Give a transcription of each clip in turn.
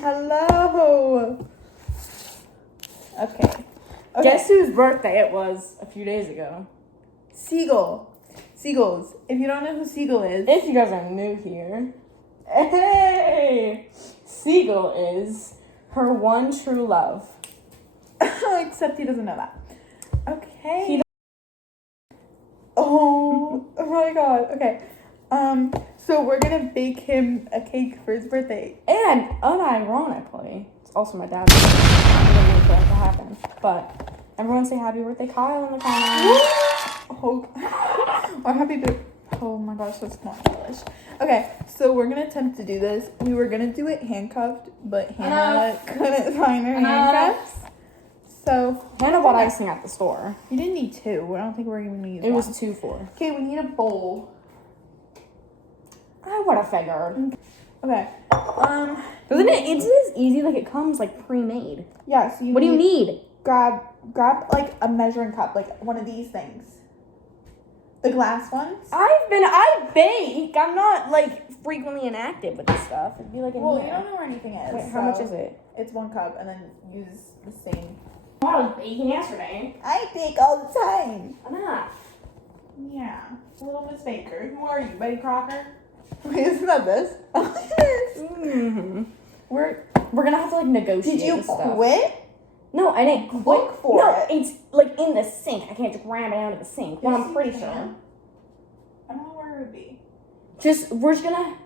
Hello. Okay. Guess whose birthday it was a few days ago? Seagulls. If you don't know who Seagull is. If you guys are new here. Hey! Seagull is her one true love. Except he doesn't know that. Okay. Oh my god. Okay. So we're gonna bake him a cake for his birthday. And unironically, it's also my dad's birthday. I didn't mean for that to happen. But everyone say happy birthday, Kyle, in the comments. Oh, happy birthday. Oh my gosh, that's not English. Okay, so we're gonna attempt to do this. We were gonna do it handcuffed, but Hannah couldn't find her handcuffs. So Hannah bought icing at the store. you didn't need two. I don't think we're even gonna use It one. was 2 for. Okay, we need a bowl. I would have figured. Okay. Isn't it? It's as easy. Like it comes like pre-made. Yeah. So What do you need? Grab like a measuring cup, like one of these things. The glass ones. I bake. I'm not like frequently inactive with this stuff. It'd be like in Well, here. you don't know where anything is. Wait, how much is it? It's 1 cup, and then use the same. I was baking yesterday. I bake all the time. Enough. Yeah, Little Miss Baker. Who are you, Betty Crocker? Wait, isn't that this? Mm-hmm. We're gonna have to like negotiate. Did you this stuff. quit? No, I didn't quit. Look for it. It's like in the sink. I can't just grab it out of the sink. Well, I'm pretty sure. I don't know where it would be. We're just gonna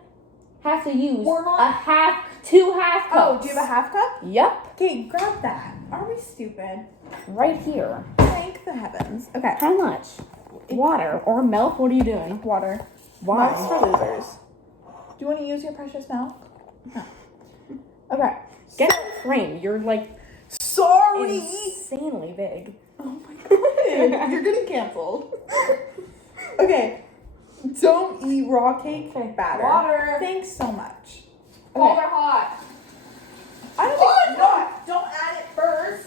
have to use We're not- two half cups. Oh, do you have a half cup? Yep. Okay, grab that. Are we stupid? Right here. Thank the heavens. Okay. How much? Water or milk? What are you doing? Water. Why? Milk's for losers. Do you want to use your precious milk? No. Okay. Get a frame. You're like Sorry. insanely big. Oh my god. You're getting canceled. Okay. Don't eat raw cake batter. Water. Thanks so much. Cold or hot? I don't think not. Don't add it first.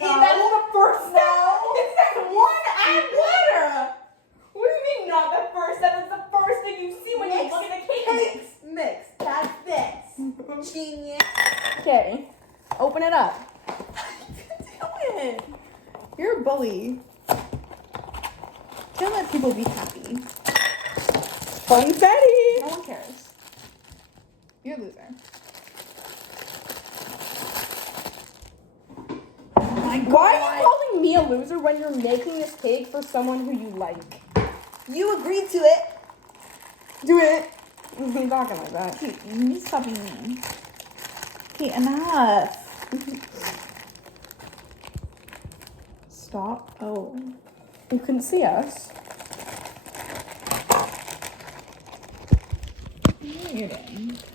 No. That's the first step. It says one add water. What do you mean not the first step? It's the first thing you see when you look at the cake mix. That's this. Genius. Okay. Open it up. Do it. You're a bully. Can't let people be happy. Confetti. No one cares. You're a loser. Oh my God. Why are you calling me a loser when you're making this cake for someone who you like? You agreed to it. Do it. He's talking like that. Okay, you need to stop being mean. Okay, enough. Stop. Oh. You couldn't see us.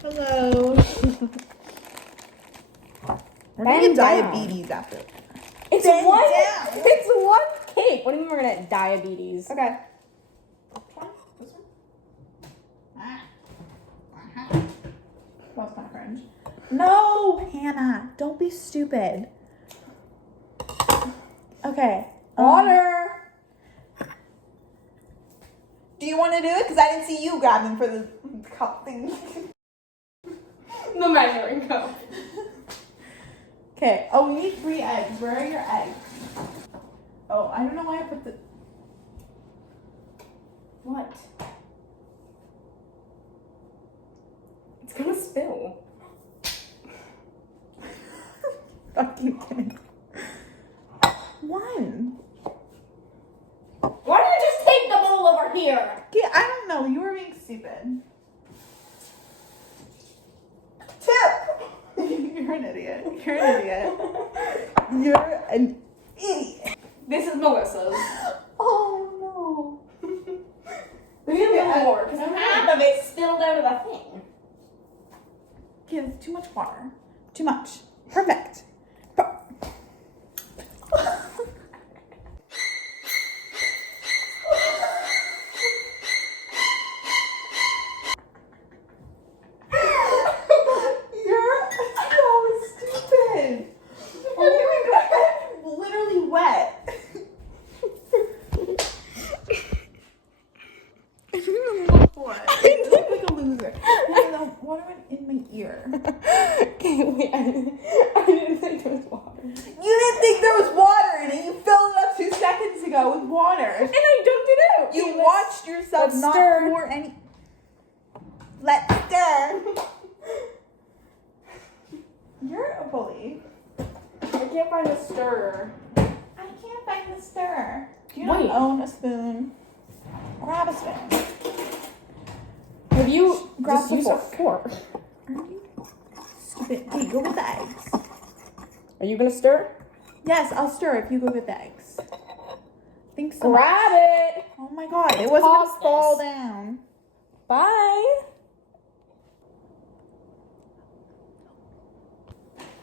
Hello. We're gonna Bend get down. diabetes after. It's Bend one. down. It's one cake. What do you mean we're gonna get diabetes? Okay. This one? That's kind of cringe. No, Hannah, don't be stupid. Okay. Water. Do you want to do it? Because I didn't see you grabbing for the cup thing. The measuring cup. Okay. Oh, we need 3 eggs. Where are your eggs? Oh, I don't know why I put the... What? It's gonna spill. Fucking kidding. 1. Why don't you just take the bowl over here? Okay, I don't know. You were being stupid. 2. You're an idiot. You're an idiot. You're an idiot. This is Melissa's. Oh no. There's gonna be a little more because half of it spilled out of the thing. Okay, that's too much water. Too much. Perfect. You're so stupid. Oh my god, I'm literally wet. What? I look like a loser. Water went in my ear. Okay, wait. I didn't think there was water. You didn't think there was water in it. You filled it up 2 seconds ago with water. And I dumped it out. You watched yourself let's not stir. pour any. Let's stir. You're a bully. I can't find a stirrer. I can't find the stirrer. Do you Wait. not own a spoon? Grab a spoon. Have you Grab just the used a fork? Are you stupid? Okay, go get the eggs. Are you gonna stir? Yes, I'll stir if you go get the eggs. Thanks so Grab much. it. Oh my god, it wasn't Pause gonna fall this. down. Bye.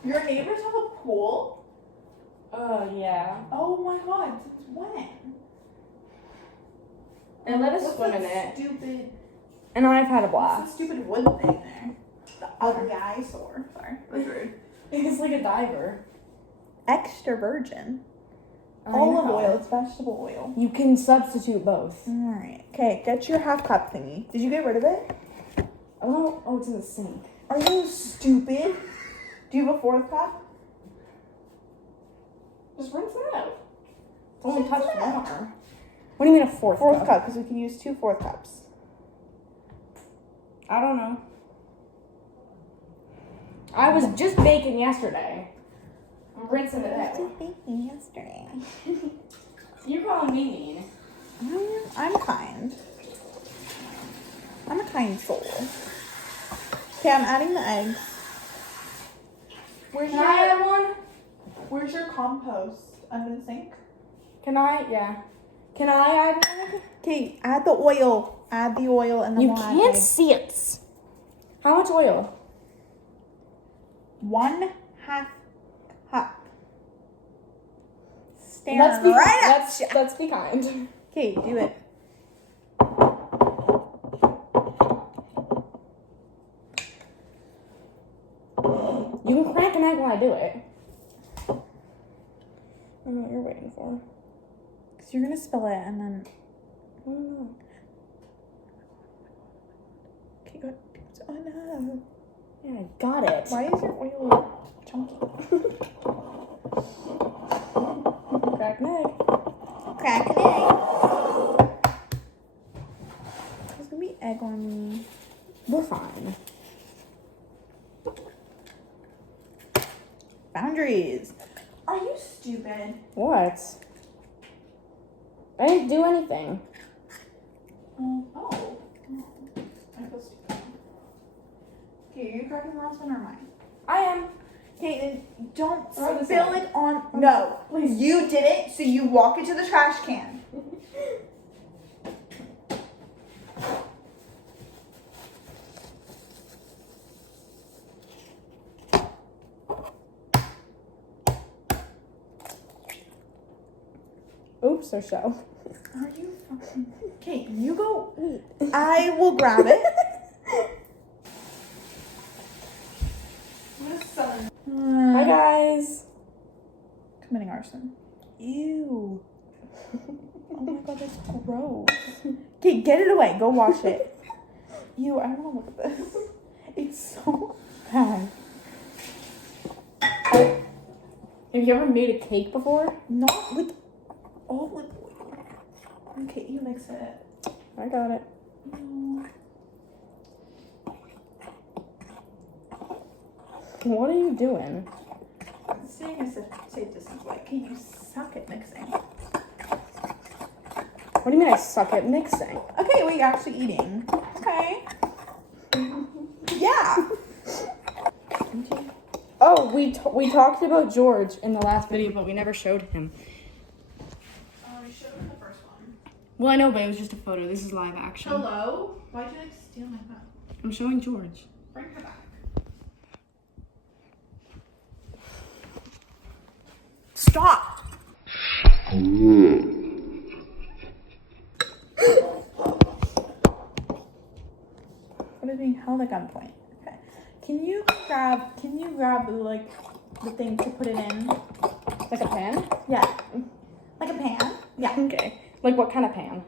Your neighbors have a pool? Oh yeah. Oh my god, since when? And let us What's swim in that it. Stupid. And I've had a What's blast. the stupid wood thing there? The ugly eyesore. Sorry, that's rude. It's like a diver. Extra virgin. I Olive know. oil, it's vegetable oil. You can substitute both. Alright. Okay, get your half cup thingy. Did you get rid of it? Oh, it's in the sink. Are you stupid? Do you have a 4th cup? Just rinse it out. It's only Rinse touched it out. water. What do you mean a fourth 4th cup, because we can use 2 4th cups. I don't know. I was just baking yesterday. I'm rinsing it out. Baking yesterday. You're calling me mean. I'm kind. I'm a kind soul. Okay, I'm adding the eggs. Can I add one? Where's your compost? Under the sink? Can I? Yeah. Can I add one? Okay, add the oil. Add the oil and then You we'll add can't eggs. see it. How much oil? 1/2 cup. Staring Let's be right at you. let's be kind. Okay, do it. You can crack an egg while I do it. I know what you're waiting for. Because you're going to spill it and then... I don't know. Okay, go ahead. Oh no. Yeah, I got it. Why is your oil chunky? Crack an egg. Crack an egg. There's going to be egg on me. We're fine. Boundaries. Are you stupid? What? I didn't do anything. Oh. I feel stupid. Okay, are you cracking the last one or mine? I am. Okay, then don't Throw this spill in. it on. No, Please. you did it, so you walk it to the trash can. Oops, or so. Are you fucking... Okay, you go eat. I will grab it. Hi guys. Committing arson. Ew. Oh my god, that's gross. Okay, get it away. Go wash it. Ew, I don't want to look at this. It's so bad. Have you ever made a cake before? Not with olive oil. Okay, you mix it. I got it. What are you doing? Staying a safe distance away. Okay, you suck at mixing. What do you mean I suck at mixing? Okay, wait, you're actually eating. Okay. Yeah. Oh, we talked about George in the last video, but we never showed him. We showed him the first one. Well, I know, but it was just a photo. This is live action. Hello? Why'd you like steal my phone? I'm showing George. Bring her back. Stop! What is being held at gunpoint? Okay. Can you grab like the thing to put it in? Like a pan? Yeah. Like a pan? Yeah. Okay. Like what kind of pan?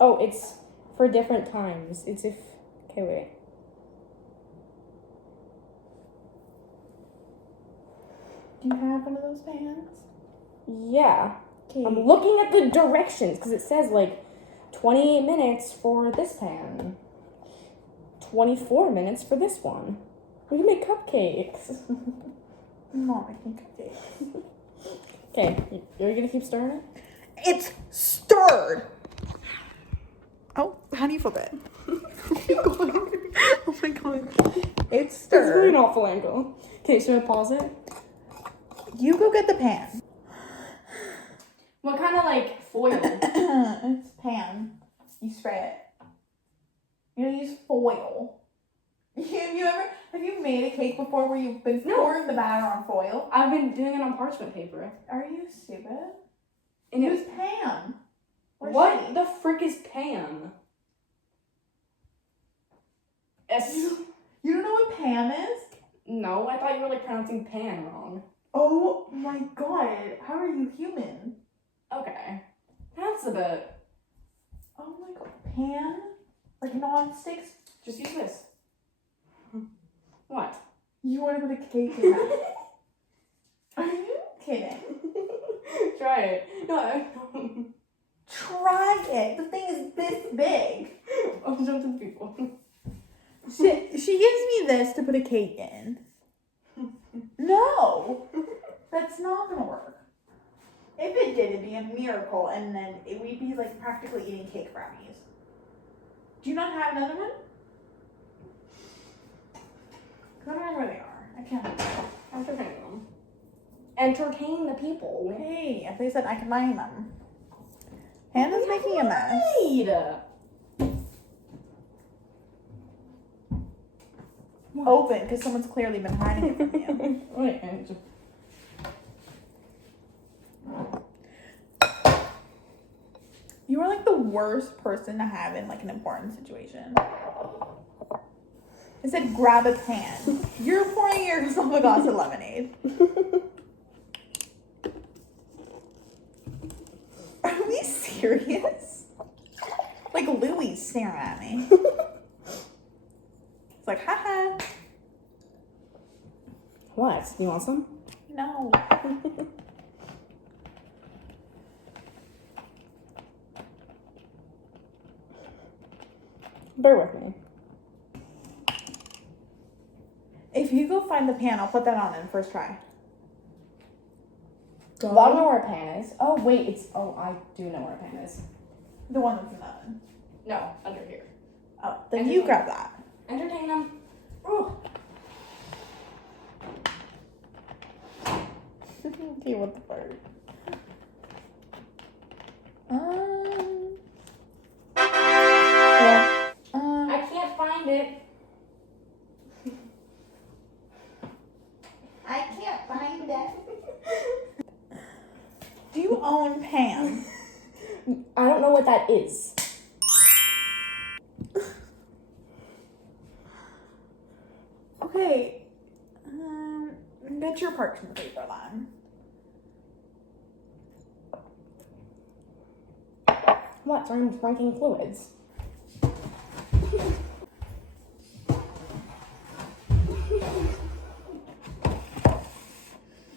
Oh, it's for different times. It's if... Okay, wait. Do you have one of those pans? Yeah. Okay. I'm looking at the directions because it says like 28 minutes for this pan. 24 minutes for this one. We can make cupcakes. I'm not making cupcakes. Okay, you're gonna keep stirring it? It's stirred. Oh, how do you flip it? Oh my god. It's stirred. It's a really awful angle. Okay, should I pause it? You go get the pan. What kind of like foil? It's pan. You spray it. You don't use foil. Have you made a cake before where you've been pouring the batter on foil? I've been doing it on parchment paper. Are you stupid? And Use pan. What the frick is pan? You don't know what pan is? No, I thought you were like pronouncing pan wrong. Oh my god, how are you human? Okay. That's a bit. Oh my god, pan? Like non-sticks? Just use this. What? You want to put a cake in that? Are you kidding? Try it. No, Try it. The thing is this big. I'll show it to the people. She gives me this to put a cake in. No, that's not gonna work. If it did, it'd be a miracle, and then we'd be like practically eating cake brownies. Do you not have another one? I don't know where they are. I can't. Entertain them. Entertain the people. Hey, if they said I can find them. Hannah's making a mess. Open, because someone's clearly been hiding it from you. Wait, You are like the worst person to have in like an important situation. It said grab a pan. You're pouring yourself a glass of lemonade. Are we serious? Like Louie's staring at me. It's like, haha. What? You want some? No. Bear with me. If you go find the pan, I'll put that on in first try. I don't know where a pan is. Oh, wait, it's... Oh, I do know where a pan is. The one that's in the oven. No, under here. Oh, then you grab that. Entertain them. Oh. Okay, what the fuck? I can't find it. I can't find it. Do you own pans? I don't know what that is. Okay. Get your parchment paper then. What? So I'm drinking fluids.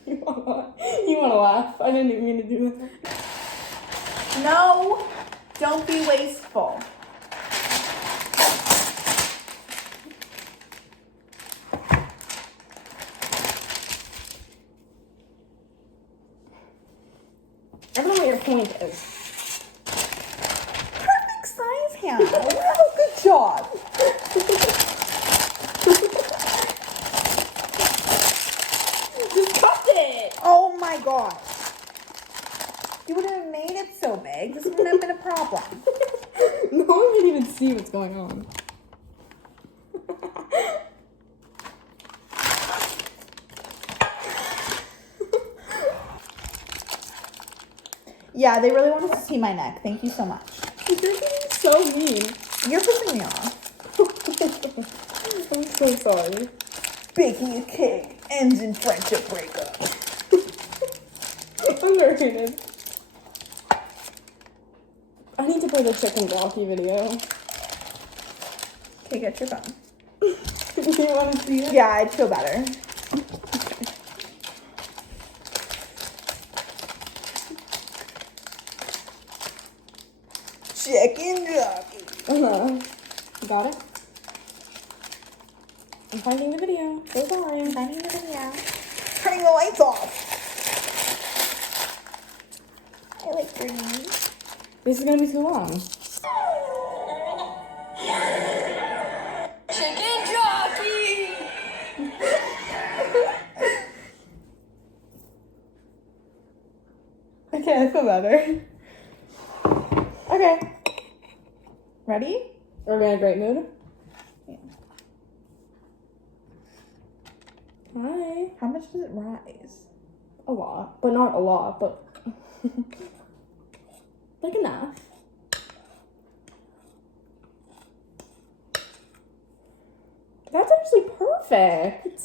You wanna laugh? I didn't even mean to do that. No, don't be wasteful. I don't know what your point is. Perfect size, Hannah. Wow, good job. Just cut it! Oh my god. You would have made it so big. This wouldn't have been a problem. No one can even see what's going on. Yeah, they really want us to see my neck. Thank you so much. You're being so mean. You're pissing me off. I'm so sorry. Baking a cake ends in friendship breakup. Underrated. I need to play the chicken blocky video. Okay, get your phone. You want to see it? Yeah, I'd feel better. Chicken jockey. Got it? I'm finding the video. So sorry. I'm finding the video. Turning the lights off. I like green. This is gonna be too long. Chicken jockey. Okay, I feel better. Okay. Ready? Are we in a great mood? Yeah. Hi. How much does it rise? A lot. But not a lot, but like enough. That's actually perfect.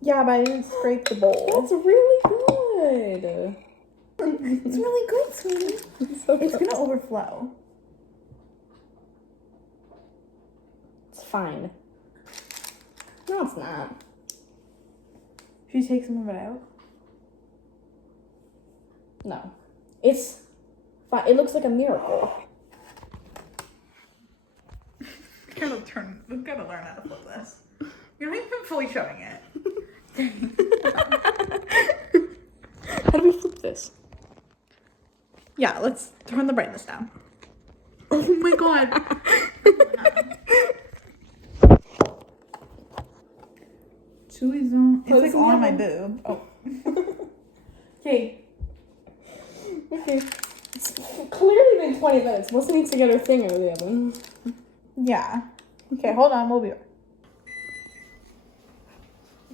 Yeah, but I didn't scrape the bowl. That's really good. It's really good, sweetie. It's gonna overflow. It's fine. No, it's not. Should you take some of it out? No. It's fine. It looks like a miracle. We've gotta learn how to flip this. You're not even fully showing it. How do we flip this? Yeah, let's turn the brightness down. Oh my god. Chewy's on. It's like on my boob. Oh. Okay. Okay. It's clearly been 20 minutes. Melissa needs to get her thing out of the oven. Yeah. Okay, hold on. We'll be right.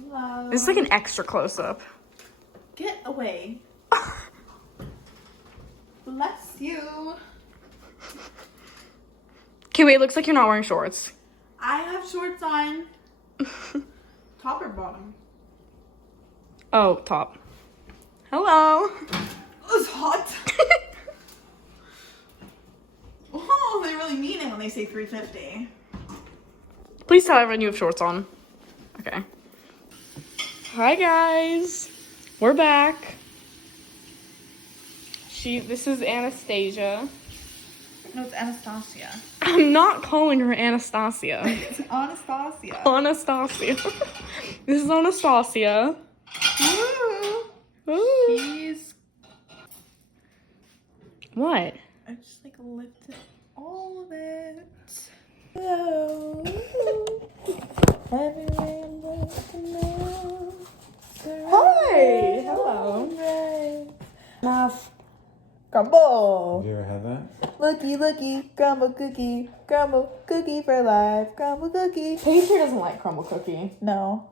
Hello. This is like an extra close-up. Get away. Bless you. Okay, wait, it looks like you're not wearing shorts. I have shorts on. Top or bottom? Oh, top. Hello. It's hot. Oh, they really mean it when they say 350. Please tell everyone you have shorts on. Okay. Hi, guys. We're back. This is Anastasia. No, it's Anastasia. I'm not calling her Anastasia. It's Anastasia. Anastasia. This is Anastasia. Woo. Ooh. She's. What? I just like lifted all of it. Hello. Everyone now. Hi. Hello. Enough. Crumble. Have you ever had that? Looky, crumble cookie for life, crumble cookie. Paige here doesn't like crumble cookie. No.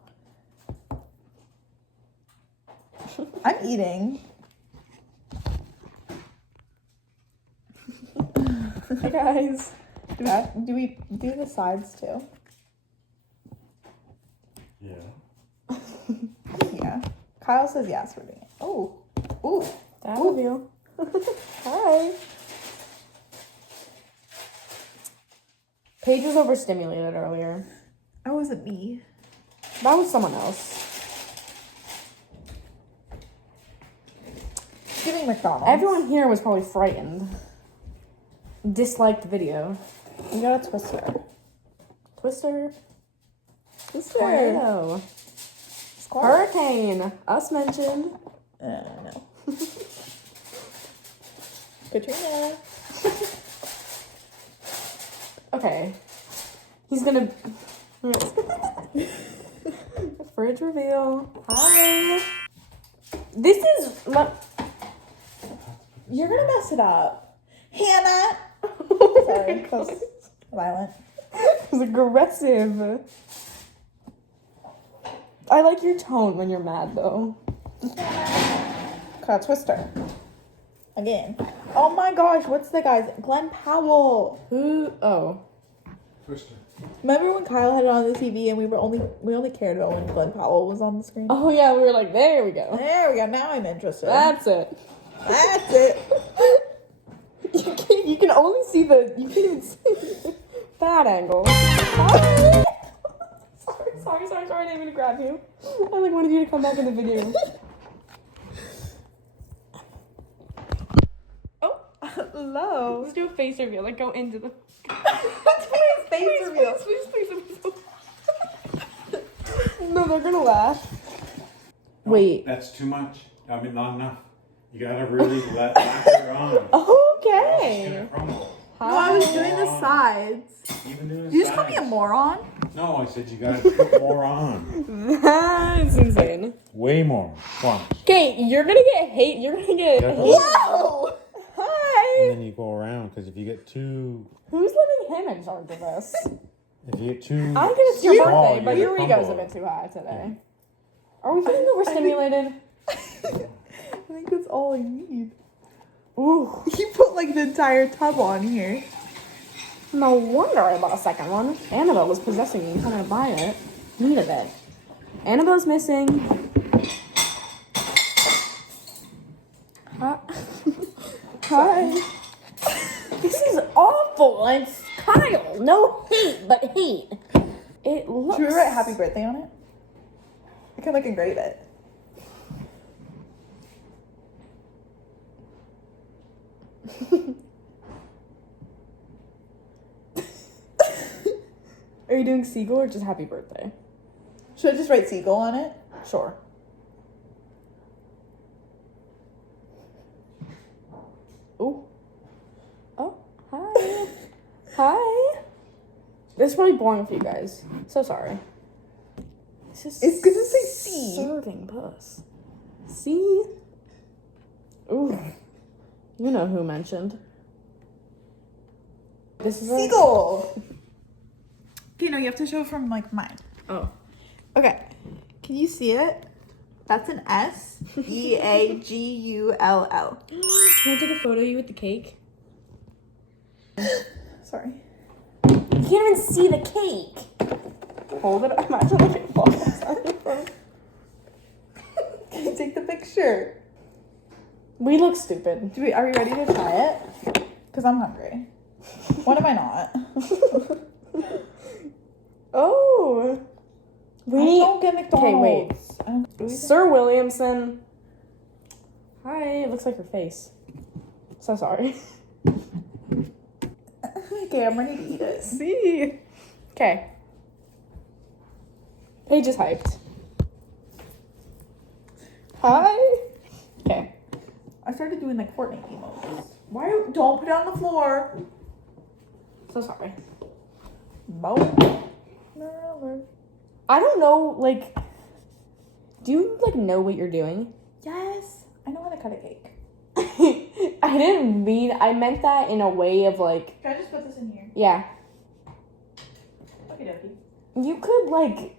I'm eating. Hey, guys. Do we do the sides too? Yeah. Yeah. Kyle says yes, we're doing it. Oh. Ooh. That of you. Hi. Paige was overstimulated earlier. That wasn't me. That was someone else. Giving McDonald's. Everyone here was probably frightened. Disliked the video. You got a twister. Twister. Tornado. Hurricane. Us mentioned. No. Katrina. Okay. He's gonna. Fridge reveal. Hi. This is. You're gonna mess it up. Hannah! Sorry, that was violent. It was aggressive. I like your tone when you're mad, though. Got a twister. Again. Oh my gosh, what's the guy's? Glenn Powell. Who? Oh. Twister. Remember when Kyle had it on the TV and we only cared about when Glenn Powell was on the screen? Oh, yeah, we were like, there we go. There we go. Now I'm interested. That's it. That's it. You can only see the. You can't even see that angle. Hi. Sorry. I didn't mean to grab you. I like wanted you to come back in the video. Oh, low. Let's do a face reveal. Like, go into the... That's my face reveal. Please. No, they're gonna laugh. No, Wait. That's too much. I mean, not enough. You gotta really let her on. Okay. No, I was doing the sides. Even doing the You just call me a sides. moron? No, I said you gotta put more on. That's insane. Way more. Come on. Okay, you're gonna get hate. You're gonna get Yeah. hate. Whoa! Hi. And then you go around, because if you get too... Who's letting him in charge of this? If you get too... I think it's your small, birthday, but you're your gonna ego's a crumble. bit too high today. Are we feeling overstimulated? I think that's all I need. Ooh. You put like the entire tub on here. No wonder I bought a second one. Annabelle was possessing me, trying to buy it. Needed it. Annabelle's missing. Hi. This is awful. It's Kyle. No hate, but hate. It looks... Should we write happy birthday on it? I can like engrave it. Are you doing seagull or just happy birthday? Should I just write seagull on it? Sure. Ooh. Oh, hi. Hi. This is probably boring for you guys. So sorry. It's just It's gonna say C. serving puss. See? Ooh. You know who mentioned. This is a... Seagull! Okay, no, you have to show from like mine. Oh. Okay. Can you see it? That's an S. EAGULL. Can I take a photo of you with the cake? Sorry. You can't even see the cake. Hold it. Imagine like it falls on your phone. Can you take the picture? We look stupid. Are we ready to try it? Because I'm hungry. When am I not? Oh. I don't get McDonald's. Okay, wait. Sir Williamson. Hi. It looks like your face. So sorry. Okay, I'm ready to eat it. See. Okay. Paige is hyped. Hi. Okay. I started doing like Fortnite emotes. Don't put it on the floor. So sorry. I I don't know, like, do you, like, know what you're doing? Yes. I know how to cut a cake. I meant that in a way of, like, Can I just put this in here? yeah. Okay, dokie. You could, like,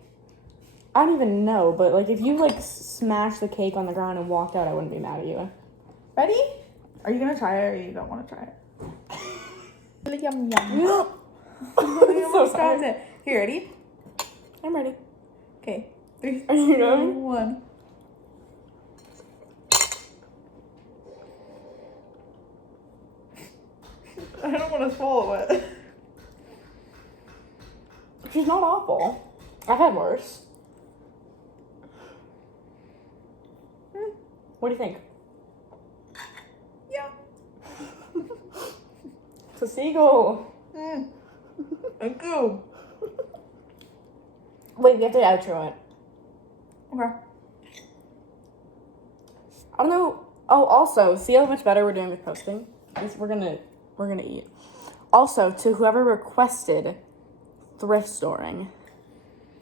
I don't even know, but, like, if you, like, smashed the cake on the ground and walked out, I wouldn't be mad at you. Ready? Are you gonna try it or you don't want to try it? Yum yum. So sorry. Here, ready? I'm ready. Okay. 3, Are you 2, ready? 1. I don't want to swallow it. She's not awful. I've had worse. What do you think? Yeah. It's a seagull. Thank you. Wait, we have to outro it. Okay. I don't know. Oh, also, see how much better we're doing with posting? We're gonna eat. Also, to whoever requested thrift storing,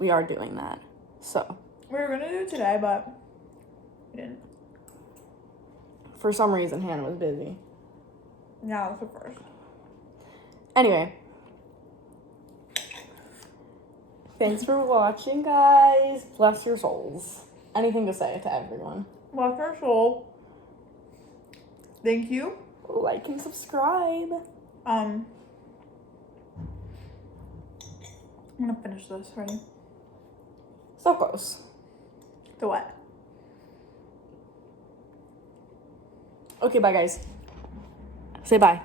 we are doing that. So, We were gonna do it today, but we didn't. for some reason, Hannah was busy. Yeah, that's the first. Anyway. Thanks for watching, guys. Bless your souls. Anything to say to everyone? Bless your soul. Thank you. Like and subscribe. I'm gonna finish this. Ready? So close. To what? Okay, bye, guys. Say bye.